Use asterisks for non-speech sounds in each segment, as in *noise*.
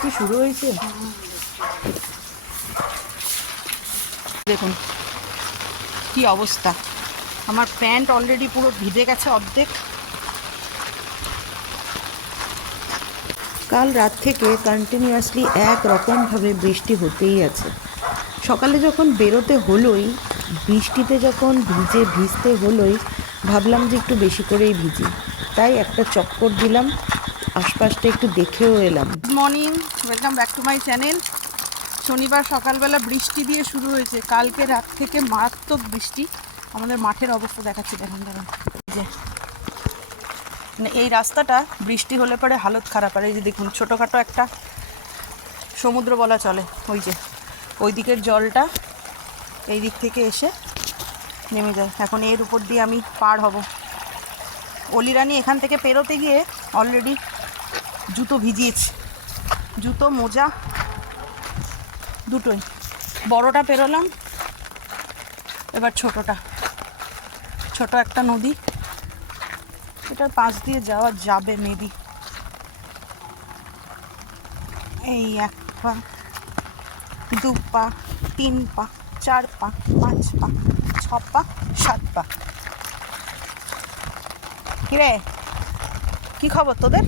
বৃষ্টি শুরু হয়েছে? দেখুন, কি অবস্থা। আমার প্যান্ট অলরেডি পুরো ভিজে গেছে অর্ধেক। কাল রাত থেকে কন্টিনিউয়াসলি এক রকমভাবে বৃষ্টি হতেই আছে। সকালে যখন বেরোতে হলোই, বৃষ্টিতে যখন ভিজে ভিজতে হলোই, ভাবলাম যে একটু বেশি করেই ভিজি। তাই একটা চক্কর দিলাম আশপাশটা একটু দেখেও এলাম। Good morning welcome back to my channel শনিবার সকালবেলা বৃষ্টি দিয়ে শুরু হয়েছে। কালকে রাত থেকে মারাত্মক বৃষ্টি। আমাদের মাঠের অবস্থা দেখাচ্ছি, দেখুন দেখুন। যে মানে এই রাস্তাটা বৃষ্টি হলে পরে হালত খারাপ। আর এই যে দেখুন, ছোটোখাটো একটা সমুদ্র বলা চলে, ওই যে, ওই দিকের জলটা এই দিক থেকে এসে নেমে যায়। এখন এর উপর দিয়ে আমি পার হব। অলিরানি এখান থেকে পেরোতে গিয়ে অলরেডি জুতো ভিজিয়েছি। জুতো, মোজা, দুটোই। বড়টা পেরোলাম, এবার ছোটটা। ছোট একটা নদী। এটার পাশ দিয়ে যাওয়া যাবে, মেবি। এই এক পা, দু পা, তিন পা, চার পা, পাঁচ পা, ছ পা, সাত পা। কিরে? কি খবর তোদের?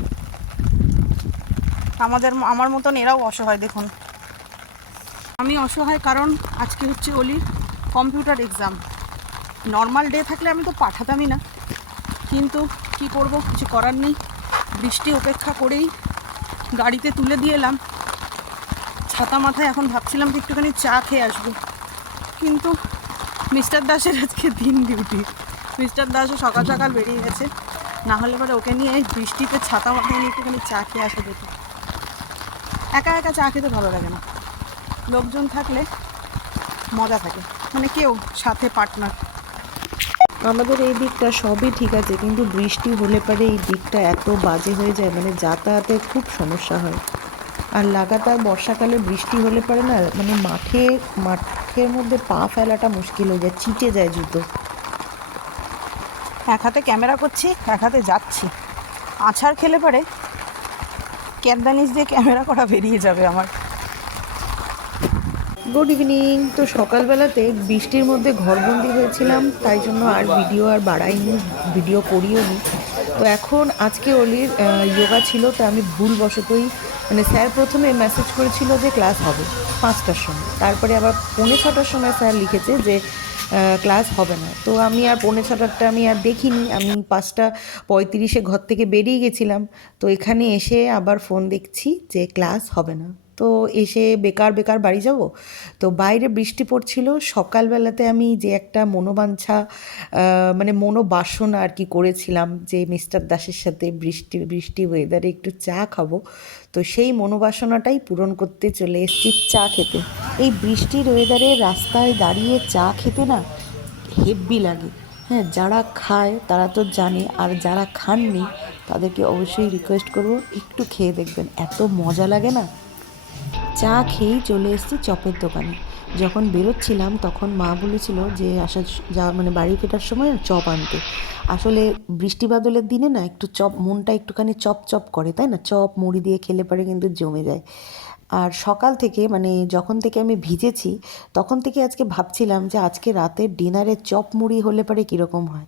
আমাদের আমার মতন এরাও অসহায়, দেখুন। আমি অসহায় কারণ আজকে হচ্ছে অলির কম্পিউটার এক্সাম নর্মাল ডে থাকলে আমি তো পাঠাতামই না। কিন্তু কি করব, কিছু করার নেই। বৃষ্টি উপেক্ষা করেই গাড়িতে তুলে দিয়ে এলাম। ছাতা মাথায় এখন ভাবছিলাম যে একটুখানি চা খেয়ে আসব। কিন্তু মিস্টার দাসের আজকে দিন ডিউটি মিস্টার দাসও সকাল সকাল বেরিয়ে গেছে। না হলে পরে ওকে নিয়ে বৃষ্টিতে ছাতা মাথায় নিয়ে একটুখানি চা খেয়ে আসা যেত। একা একা চা খেতে ভালো লাগে না। লোকজন থাকলে মজা থাকে। মানে কেউ সাথে পার্টনার আমাদের এই দিকটা সবই ঠিক আছে কিন্তু বৃষ্টি হলে পরে এই দিকটা এত বাজে হয়ে যায় মানে যাতায়াতে খুব সমস্যা হয়। আর লাগাতার বর্ষাকালে বৃষ্টি হলে পরে না মানে মাঠে মাঠের মধ্যে পা ফেলাটা মুশকিল হয়ে যায় চিটে যায় জুতো। এক হাতে ক্যামেরা করছি এক হাতে যাচ্ছি। আছাড় খেলে পরে ক্যারদানিস দিয়ে ক্যামেরা করা বেরিয়ে যাবে আমার। গুড ইভিনিং তো সকালবেলাতে বৃষ্টির মধ্যে ঘরবন্দি হয়েছিলাম, তাই জন্য আর ভিডিও আর বাড়াইনি ভিডিও করিও নি তো এখন আজকে অলির যোগা ছিল, তো আমি ভুলবশতই মানে স্যার প্রথমে মেসেজ করেছিল যে ক্লাস হবে পাঁচটার সময়। তারপরে আবার পৌনে ছটার সময় স্যার লিখেছে যে ক্লাস হবে না। তো আমি আর পৌনে ছটারটা আমি আর দেখিনি। আমি পাঁচটা পঁয়ত্রিশে ঘর থেকে বেরিয়ে গেছিলাম। তো এখানে এসে আবার ফোন দেখছি যে ক্লাস হবে না। তো এসে বেকার বেকার বাড়ি যাব। তো বাইরে বৃষ্টি পড়ছিল, সকালবেলাতে আমি যে একটা মনোবাঞ্ছা মানে মনোবাসনা আর কি করেছিলাম যে মিস্টার দাসের সাথে বৃষ্টি বৃষ্টি ওয়েদারে একটু চা খাব। তো সেই মনোবাসনাটাই পূরণ করতে চলে এসেছি চা খেতে। এই বৃষ্টির ওয়েদারে রাস্তায় দাঁড়িয়ে চা খেতে না হেব্বি লাগে। হ্যাঁ যারা খায় তারা তো জানে, আর যারা খাননি তাদেরকে অবশ্যই রিকোয়েস্ট করব, একটু খেয়ে দেখবেন। এত মজা লাগে না? চা খেয়েই চলে এসেছি চপের দোকানে। যখন বেরোচ্ছিলাম তখন মা বলেছিল যে আসার যা মানে বাড়ি ফেরার সময় চপ আনতে। আসলে বৃষ্টি বাদলের দিনে না একটু চপ, মনটা একটুখানি চপ চপ করে, তাই না? চপ, মুড়ি দিয়ে খেলে পরে কিন্তু জমে যায়। আর সকাল থেকে মানে যখন থেকে আমি ভিজেছি, তখন থেকে আজকে ভাবছিলাম যে আজকে রাতের ডিনারে চপ, মুড়ি হলে পরে কীরকম হয়?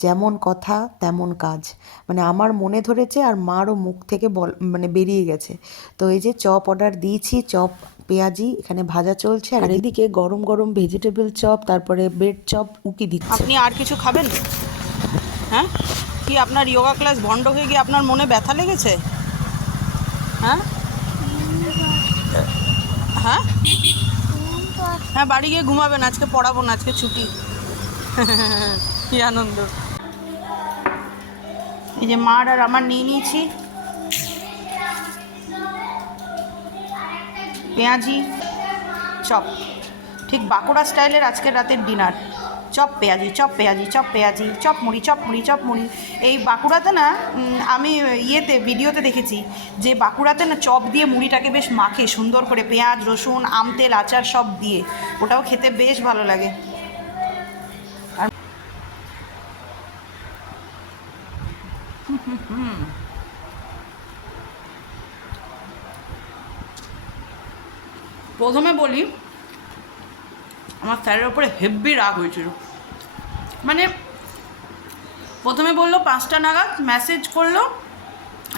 যেমন কথা তেমন কাজ। মানে আমার মনে ধরেছে আর মারও মুখ থেকে বল মানে বেরিয়ে গেছে। তো এই যে চপ অর্ডার দিয়েছি চপ পেঁয়াজি এখানে ভাজা চলছে আর এদিকে গরম গরম ভেজিটেবল চপ তারপরে ব্রেড চপ উকি দিচ্ছে। আপনি আর কিছু খাবেন? হ্যাঁ? কি আপনার যোগা ক্লাস ভণ্ড হয়ে গিয়ে আপনার মনে ব্যথা লেগেছে? হ্যাঁ? হ্যাঁ? হ্যাঁ বাড়ি গিয়ে ঘুমাবেন আজকে পড়াবো না আজকে ছুটি। *laughs* কি আনন্দ। এই যে মার আর আমার নিয়ে নিয়েছি। পেঁয়াজি, চপ। ঠিক বাঁকুড়া স্টাইলের আজকের রাতের ডিনার। চপ পেঁয়াজি চপ পেঁয়াজি চপ পেঁয়াজি, চপ মুড়ি চপ মুড়ি চপ মুড়ি। এই বাঁকুড়াতে না আমি ইয়েতে, ভিডিওতে দেখেছি যে বাঁকুড়াতে না চপ দিয়ে মুড়িটাকে বেশ মাখে, সুন্দর করে পেঁয়াজ, রসুন আম তেল আচার সব দিয়ে। ওটাও খেতে বেশ ভালো লাগে। প্রথমে বলি, আমার স্যারের ওপরে হেভি রাগ হয়েছিল। মানে প্রথমে বলল, পাঁচটা নাগাদ মেসেজ করল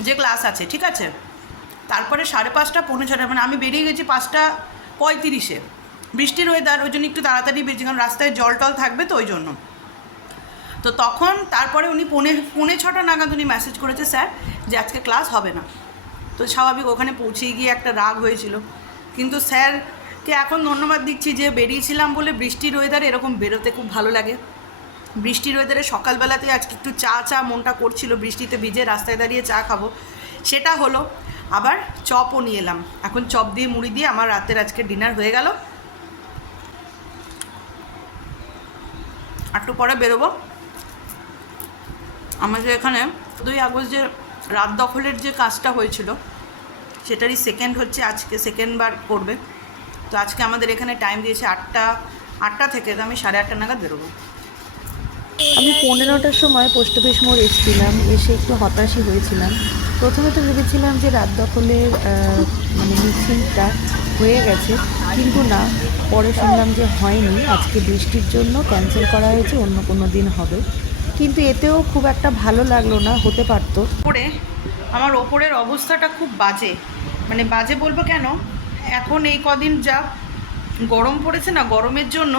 যে ক্লাস আছে, ঠিক আছে? তারপরে সাড়ে পাঁচটা, পৌনে ছটা মানে আমি বেরিয়ে গেছি পাঁচটা পঁয়ত্রিশে। বৃষ্টির ওয়েদার ওই জন্য একটু তাড়াতাড়ি বেরিয়েছি কারণ রাস্তায় জল টল থাকবে তো, ওই জন্য। তো তখন তারপরে উনি পৌনে পৌনে ছটা নাগাদ উনি মেসেজ করেছে, স্যার, যে আজকে ক্লাস হবে না। তো স্বাভাবিক ওখানে পৌঁছে গিয়ে একটা রাগ হয়েছিল। কিন্তু স্যারকে এখন ধন্যবাদ দিচ্ছি যে বেরিয়েছিলাম বলে বৃষ্টির ওয়েদারে এরকম বেরোতে খুব ভালো লাগে। বৃষ্টির ওয়েদারে সকালবেলাতে আজকে একটু চা চা মনটা করছিল, বৃষ্টিতে ভিজে রাস্তায় দাঁড়িয়ে চা খাব। সেটা হলো, আবার চপও নিয়ে এলাম। এখন চপ দিয়ে মুড়ি দিয়ে আমার রাতের আজকে ডিনার হয়ে গেল। একটু পরে বেরোবো। আমাদের এখানে দুই আগস্ট যে রাত দখলের যে কাজটা হয়েছিল, সেটারই সেকেন্ড হচ্ছে, আজকে সেকেন্ড বার করবে। তো আজকে আমাদের এখানে টাইম দিয়েছে আটটা আটটা থেকে, তো আমি সাড়ে আটটা নাগাদ বেরোবো। আমি পনেরোটার সময় পোস্ট অফিস মোড় এসেছিলাম, এসে একটু হতাশই হয়েছিলাম। প্রথমে তো ভেবেছিলাম যে রাত দখলের মানে মিছিলটা হয়ে গেছে, কিন্তু না, পরে শুনলাম যে হয়নি। আজকে বৃষ্টির জন্য ক্যান্সেল করা হয়েছে, অন্য কোনো দিন হবে। কিন্তু এতেও খুব একটা ভালো লাগল না, হতে পারতো। ওপরে, আমার ওপরের অবস্থাটা খুব বাজে। মানে বাজে বলব কেন? এখন এই কদিন যা গরম পড়েছে না, গরমের জন্য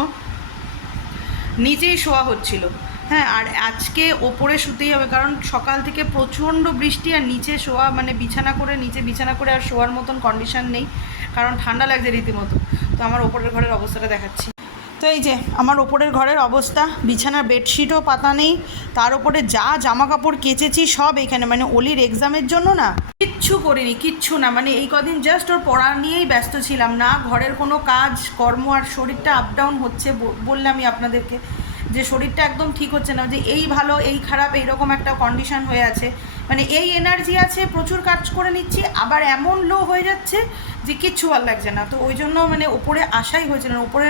নিচেই শোয়া হচ্ছিল। হ্যাঁ আর আজকে ওপরে শুতেই হবে, কারণ সকাল থেকে প্রচণ্ড বৃষ্টি আর নিচে শোয়া মানে বিছানা করে, নিচে বিছানা করে আর শোয়ার মতন কন্ডিশন নেই, কারণ ঠান্ডা লাগছে রীতিমতো। তো আমার ওপরের ঘরের অবস্থাটা দেখাচ্ছি। তো এই যে আমার ওপরের ঘরের অবস্থা, বিছানার বেডশিটও পাতা নেই, তার ওপরে যা জামা কাপড় কেচেছি সব এখানে মানে ওলির এক্সামের জন্য না। কিচ্ছু করিনি, কিচ্ছু না মানে এই কদিন জাস্ট ওর পড়া নিয়েই ব্যস্ত ছিলাম না, ঘরের কোনো কাজ, কর্ম আর শরীরটা আপ ডাউন হচ্ছে বললামই আপনাদেরকে। যে শরীরটা একদম ঠিক হচ্ছে না, যে এই ভালো, এই খারাপ, এইরকম একটা কন্ডিশন হয়ে আছে। মানে এই এনার্জি আছে, প্রচুর কাজ করে নিচ্ছি, আবার এমন লো হয়ে যাচ্ছে যে কিচ্ছু ভালো লাগছে না। তো ওই জন্য মানে ওপরে আসাই হয়েছিল না। ওপরে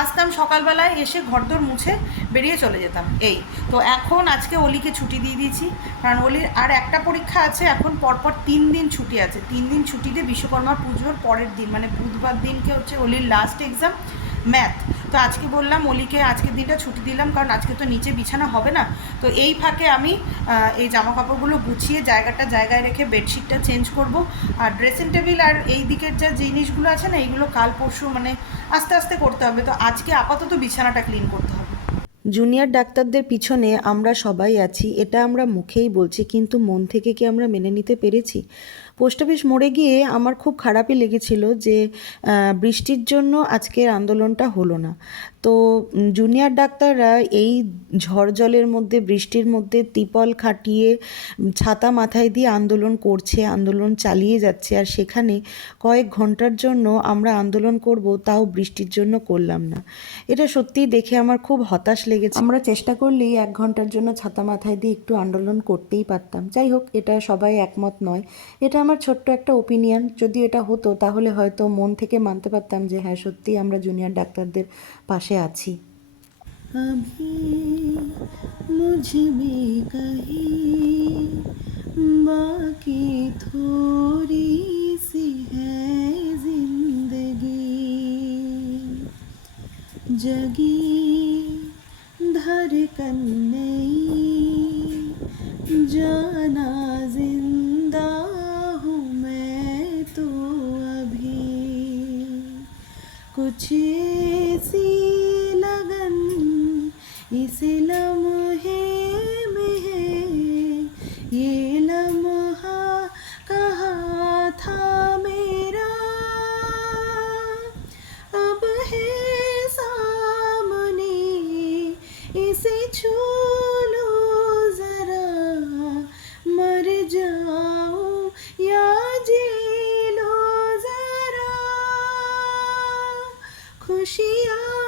আসতাম সকালবেলায়, এসে ঘরদোর মুছে বেরিয়ে চলে যেতাম। এই, তো এখন আজকে অলিকে ছুটি দিয়ে দিয়েছি। কারণ অলির আর একটা পরীক্ষা আছে, এখন পরপর তিন দিন ছুটি আছে। তিন দিন ছুটিতে বিশ্বকর্মা পুজোর পরের দিন মানে বুধবার দিনকে হচ্ছে অলির লাস্ট এক্সাম ম্যাথ তো আজকে বললাম অলিকে আজকের দিনটা ছুটি দিলাম, কারণ আজকে তো নিচে বিছানা হবে না। তো এই ফাঁকে আমি এই জামা কাপড়গুলো গুছিয়ে জায়গাটা জায়গায় রেখে বেডশিটটা চেঞ্জ করব। আর ড্রেসিং টেবিল আর এই দিকের যা জিনিসগুলো আছে না, এইগুলো কাল পরশু মানে আস্তে আস্তে করতে হবে। তো আজকে আপাতত বিছানাটা ক্লিন করতে হবে। জুনিয়র ডাক্তারদের পিছনে আমরা সবাই আছি, এটা আমরা মুখেই বলছি, কিন্তু মন থেকে কি আমরা মেনে নিতে পেরেছি? পোস্ট অফিস মোড়ে গিয়ে আমার খুব খারাপই লেগেছিল যে বৃষ্টির জন্য আজকের আন্দোলনটা হলো না। তো জুনিয়র ডাক্তাররা এই ঝড় জলের মধ্যে, বৃষ্টির মধ্যে তিপল খাটিয়ে ছাতা মাথায় দিয়ে আন্দোলন করছে, আন্দোলন চালিয়ে যাচ্ছে। আর সেখানে কয়েক ঘণ্টার জন্য আমরা আন্দোলন করব, তাও বৃষ্টির জন্য করলাম না। এটা সত্যিই দেখে আমার খুব হতাশ লেগেছে। আমরা চেষ্টা করলেই এক ঘণ্টার জন্য ছাতা মাথায় দিয়ে একটু আন্দোলন করতেই পারতাম। যাই হোক, এটা সবাই একমত নয়। এটা আমার ছোট্ট একটা ওপিনিয়ন যদি এটা হতো, তাহলে হয়তো মন থেকে মানতে পারতাম যে হ্যাঁ সত্যিই আমরা জুনিয়র ডাক্তারদের পাশে আছি अभी मुझ में कहीं बाकी थोड़ी सी है जिंदगी जगी धड़कन नहीं जाना Yoshio.